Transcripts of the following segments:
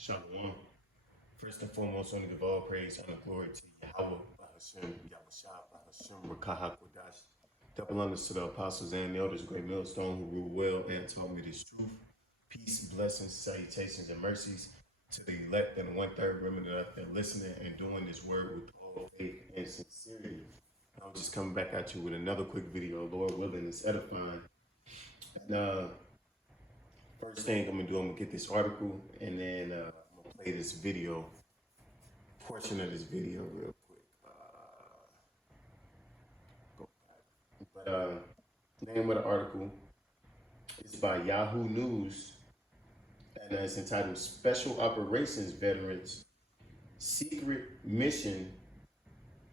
Shalom. First and foremost, I want to give all praise, honor, glory to Yahweh, Bahashem, Yahushua, Bahashem, Rakaha Kodash. Double honors to the apostles and the elders, great millstone who rule well and taught me this truth. Peace, blessings, salutations, and mercies to the elect and the one-third remnant out there listening and doing this word with all faith and sincerity. I'm just coming back at you with another quick video, Lord willing, it's edifying. And first thing I'm gonna do, I'm gonna get this article and then I'm gonna play this video, portion of this video real quick. Go back. But name of the article is by Yahoo News and it's entitled Special Operations Veterans Secret Mission,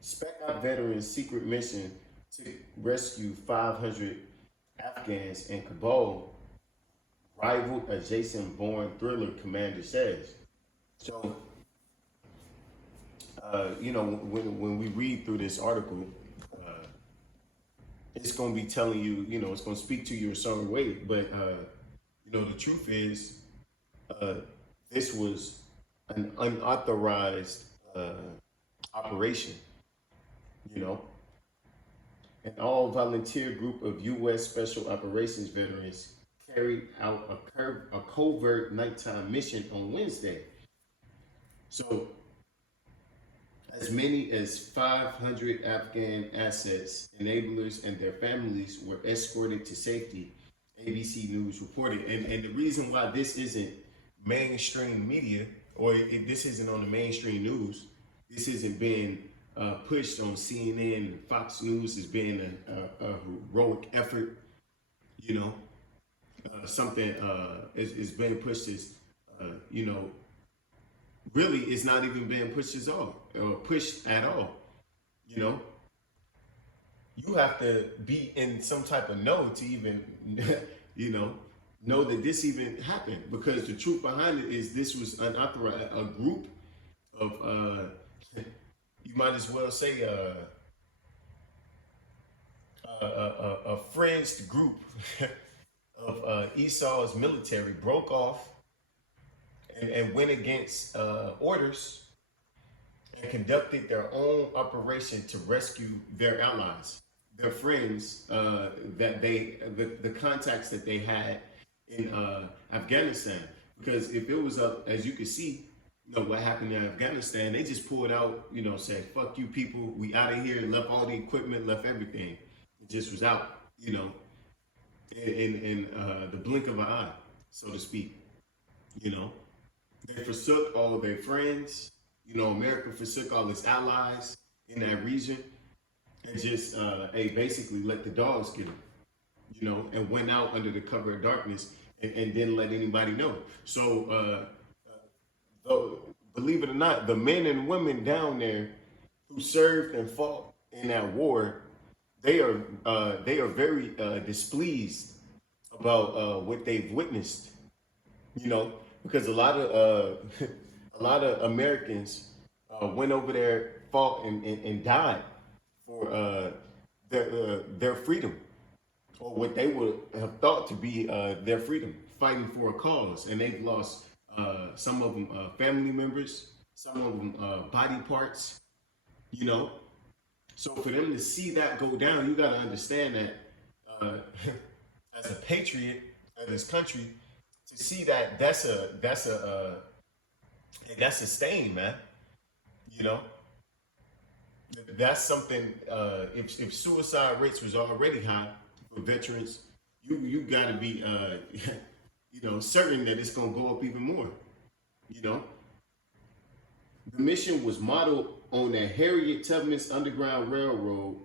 Spec Op Veterans Secret Mission to Rescue 500 Afghans in Kabul, rival a Jason Bourne thriller commander says. So, when we read through this article, it's going to be telling you, it's going to speak to you a certain way. But, the truth is, this was an unauthorized operation, An all-volunteer group of U.S. Special Operations veterans carried out a covert nighttime mission on Wednesday. So, as many as 500 Afghan assets, enablers, and their families were escorted to safety, ABC News reported. And the reason why this isn't mainstream media, or this isn't on the mainstream news, this isn't being pushed on CNN and Fox News as being a heroic effort, something is being pushed as, really it's not even being pushed as all, or pushed at all, You have to be in some type of know to even, know that this even happened, because the truth behind it is this was unauthorized, a group of, you might as well say a friends group of Esau's military broke off and went against orders and conducted their own operation to rescue their allies, their friends, the contacts that they had in Afghanistan. Because if it was up, as you can see, what happened in Afghanistan, they just pulled out, said, fuck you people, we out of here, left all the equipment, left everything. It just was out, in the blink of an eye, so to speak. They forsook all of their friends. America forsook all its allies in that region and just, basically let the dogs get them, and went out under the cover of darkness and didn't let anybody know. So, believe it or not, the men and women down there who served and fought in that war, they are very displeased about what they've witnessed. Because a lot of Americans went over there, fought and died for their freedom, or what they would have thought to be their freedom, fighting for a cause, and they've lost some of them family members, some of them body parts, So for them to see that go down, you got to understand that as a patriot of this country, to see that that's a stain, man. That's something. If suicide rates was already high for veterans, you got to be certain that it's gonna go up even more. The mission was modeled on the Harriet Tubman's Underground Railroad.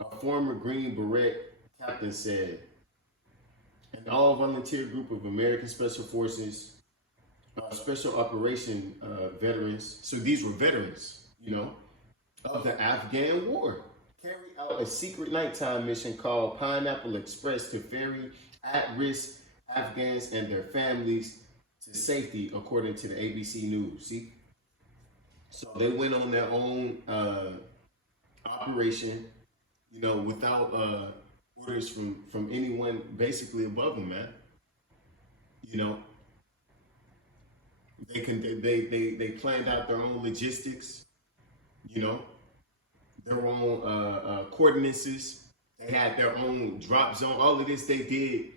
A former Green Beret captain said, an all-volunteer group of American Special Forces, Special Operation veterans. So these were veterans, of the Afghan War. Carried out a secret nighttime mission called Pineapple Express to ferry at-risk Afghans and their families to safety, according to the ABC News. See? So they went on their own operation, without orders from anyone basically above them, man. They planned out their own logistics, you know, their own coordinates. They had their own drop zone. All of this they did,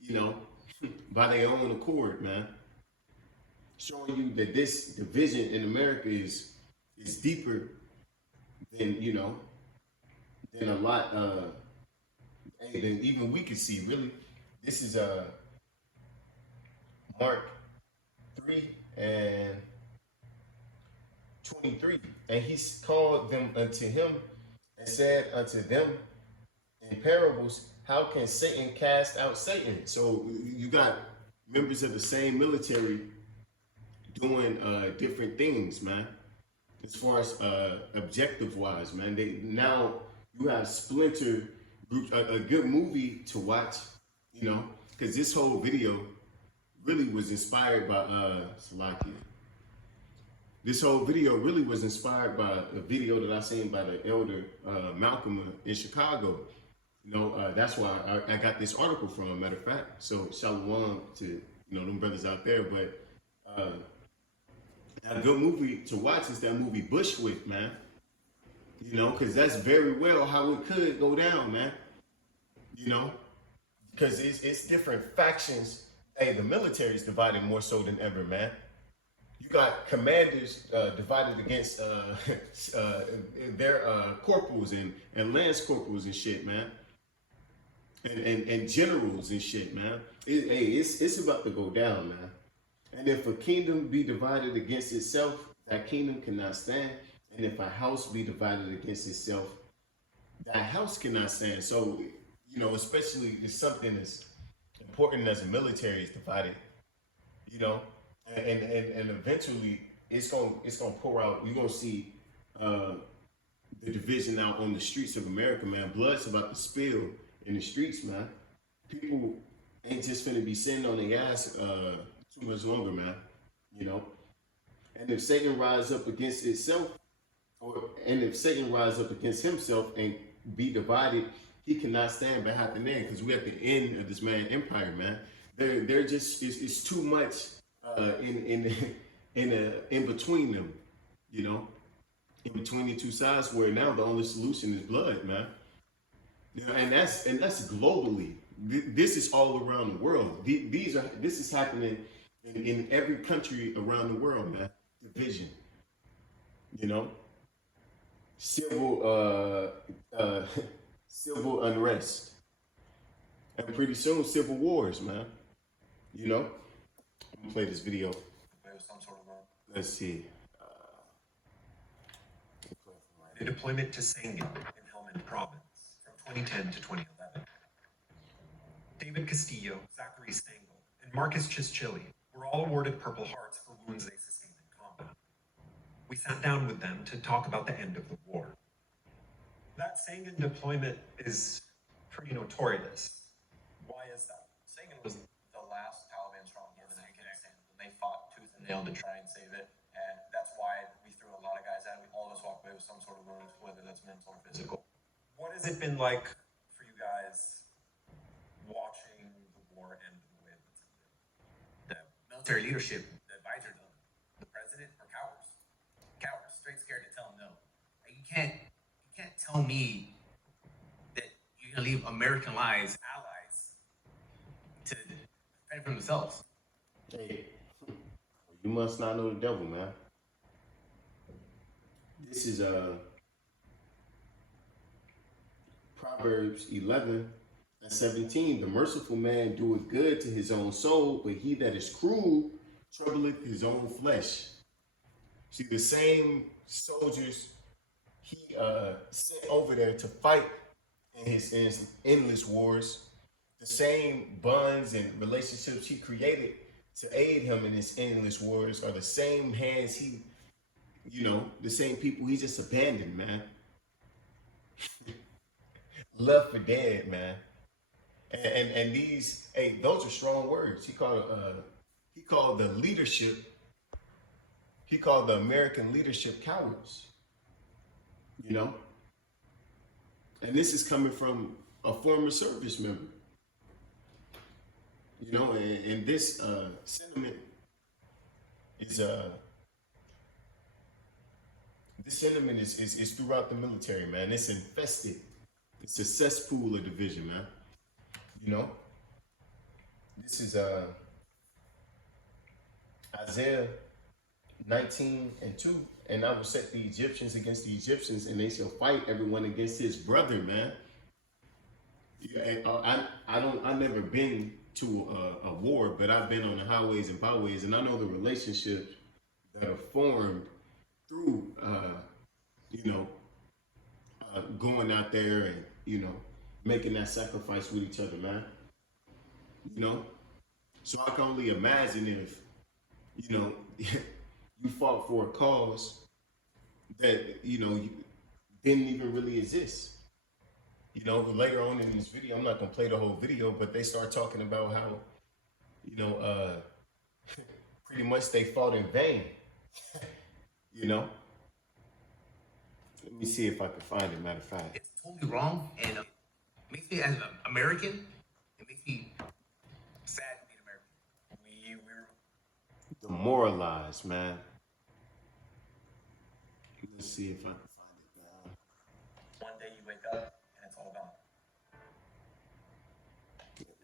you know, by their own accord, man. Showing you that this division in America is deeper than, you know, than a lot than even we could see. Really, this is Mark 3:23, and he called them unto him and said unto them in parables, how can Satan cast out Satan? So you got members of the same military doing different things, man. As far as objective wise, man, they now you have splinter groups. A good movie to watch, you know, because this whole video really was inspired by Salakia. This whole video really was inspired by a video that I seen by the elder Malcolm in Chicago. You know, that's why I got this article from, matter of fact. So shalom to, you know, them brothers out there. But a good movie to watch is that movie Bushwick, man. You know, because that's very well how it could go down, man. You know, because it's different factions. Hey, the military is divided more so than ever, man. You got commanders divided against their corporals and lance corporals and shit, man. And generals and shit, man. It's about to go down, man. And if a kingdom be divided against itself, that kingdom cannot stand. And if a house be divided against itself, that house cannot stand. So, you know, especially if something as important as the military is divided, you know, and eventually it's gonna pour out. You're gonna see the division out on the streets of America, man. Blood's about to spill in the streets, man. People ain't just finna be sitting on their ass too much longer, man. You know, and if Satan rise up against itself, and if Satan rise up against himself and be divided, he cannot stand behind the name, because we're at the end of this man empire, man. They're just it's too much in between them, you know, in between the two sides, where now the only solution is blood, man. You know, and that's globally. This is all around the world. This is happening in every country around the world, man. Division, you know, civil unrest, and pretty soon civil wars, man. You know, I'm gonna play this video. Let's see. The deployment to Sangin in Helmand Province from 2010 to 2011. David Castillo, Zachary Stengel, and Marcus Chischilli were all awarded Purple Hearts for wounds they sustained in combat. We sat down with them to talk about the end of the war. That Sangin deployment is pretty notorious. Why is that? Sangin was the last Taliban stronghold in Afghanistan. They fought tooth and nail to try and save it, and that's why we threw a lot of guys out. All of us walked away with some sort of wound, whether that's mental or physical. What has it been like for you guys watching the war end the way it's ended? The military leadership, the advisors, the president are cowards. Cowards, straight scared to tell them no. Like, you can't tell me that you're gonna leave American allies to fend for themselves. Hey, you must not know the devil, man. This is Proverbs 11:17. The merciful man doeth good to his own soul, but he that is cruel troubleth his own flesh. See, the same soldiers he sent over there to fight in his endless wars, the same bonds and relationships he created to aid him in his endless wars are the same hands he, you know, the same people he just abandoned, man. Left for dead, man. And these, hey, those are strong words. He called the leadership, he called the American leadership cowards. You know? And this is coming from a former service member. You know, and this sentiment is this sentiment is throughout the military, man. It's infested. It's a cesspool of division, man. You know, this is Isaiah 19:2, and I will set the Egyptians against the Egyptians, and they shall fight everyone against his brother, man. Yeah, and, I never been to a war, but I've been on the highways and byways, and I know the relationships that are formed through, going out there and making that sacrifice with each other, man. You know, so I can only imagine if you fought for a cause that you didn't even really exist. Later on in this video, I'm not gonna play the whole video, but they start talking about how, pretty much they fought in vain. Let me see if I can find it. Matter of fact, It's totally wrong, and it makes me, as an American, it makes me sad to be an American. We're demoralized, man. Let's see if I can find it now. One day you wake up and it's all gone.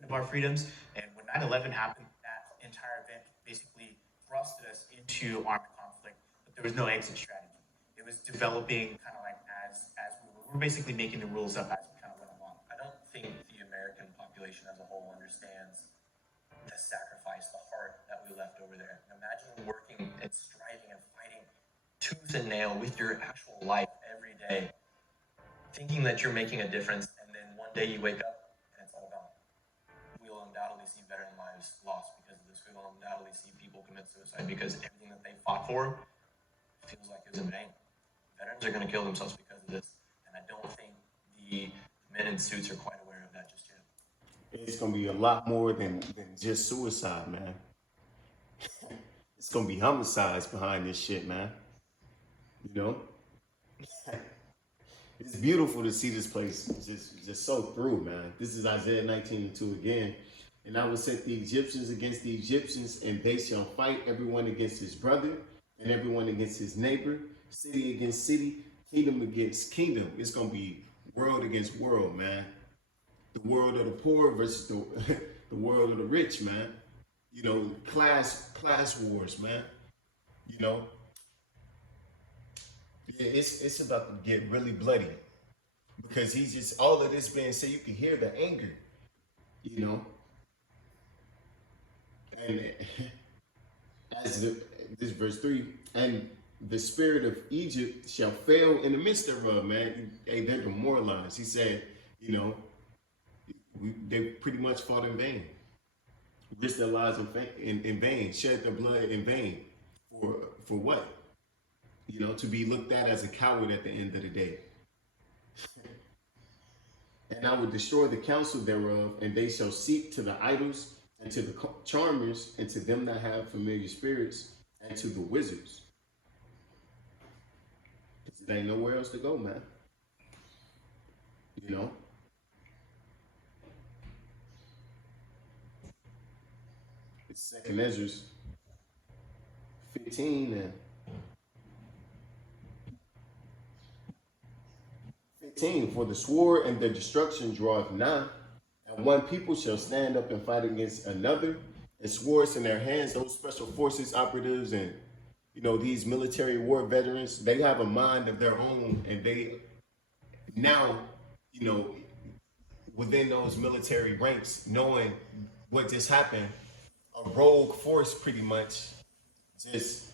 Of our freedoms. And when 9/11 happened, that entire event basically thrusted us into armed conflict, but there was no exit strategy. It was developing kind of like as we were basically making the rules up as we kind of went along. I don't think the American population as a whole understands the sacrifice, the heart that we left over there. Imagine working and striving and fighting tooth and nail with your actual life every day, thinking that you're making a difference, and then one day you wake up and it's all gone. We will undoubtedly see veteran lives lost because of this. We will undoubtedly see people commit suicide because everything that they fought for feels like it was in vain. Veterans are going to kill themselves because of this, and I don't think the men in suits are quite aware of that just yet. It's gonna be a lot more than just suicide, man. It's gonna be homicides behind this shit, man. It's beautiful to see this place just so through, man. This is Isaiah 19:2 again. And I will set the Egyptians against the Egyptians, and they shall fight everyone against his brother, and everyone against his neighbor, city against city, kingdom against kingdom. It's gonna be world against world, man. The world of the poor versus the world of the rich, man. Class wars, man. Yeah, it's about to get really bloody because he's just all of this being said. You can hear the anger, and as this verse 3, and the spirit of Egypt shall fail in the midst thereof, man. Hey, they're demoralized. He said, they pretty much fought in vain, risked their lives in vain, shed their blood in vain. For what? To be looked at as a coward at the end of the day. And I will destroy the counsel thereof, and they shall seek to the idols, and to the charmers, and to them that have familiar spirits, and to the wizards. Because there ain't nowhere else to go, man. It's Second Ezra 15 and 15. For the sword and the destruction draweth nigh, and one people shall stand up and fight against another, and swords in their hands. Those special forces operatives and these military war veterans, they have a mind of their own, and they now within those military ranks, knowing what just happened, a rogue force pretty much just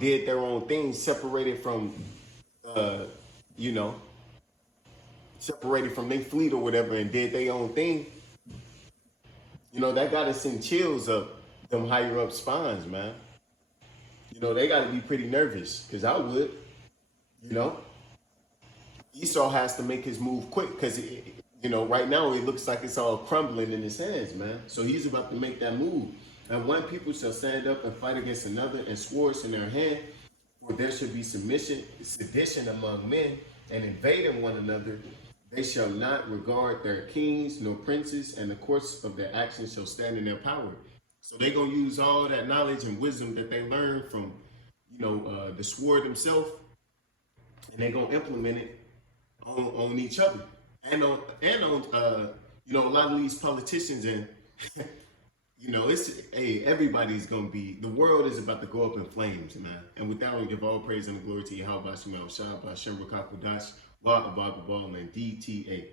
did their own thing, separated from separated from their fleet or whatever, and did their own thing. That gotta send chills up them higher up spines, man. They gotta be pretty nervous, because I would. Esau has to make his move quick, because right now it looks like it's all crumbling in his hands, man. So he's about to make that move. And one people shall stand up and fight against another, and swords in their hand, for there shall be sedition among men, and invading one another. They shall not regard their kings nor princes, and the course of their actions shall stand in their power. So they gonna use all that knowledge and wisdom that they learned from, the sword himself, and they gonna implement it on each other and on a lot of these politicians and everybody's gonna be, the world is about to go up in flames, man. And with that, we give all praise and glory to Yahweh Shemel Shah, Bashem Rakakodash, Wa Abagabal, and DTA.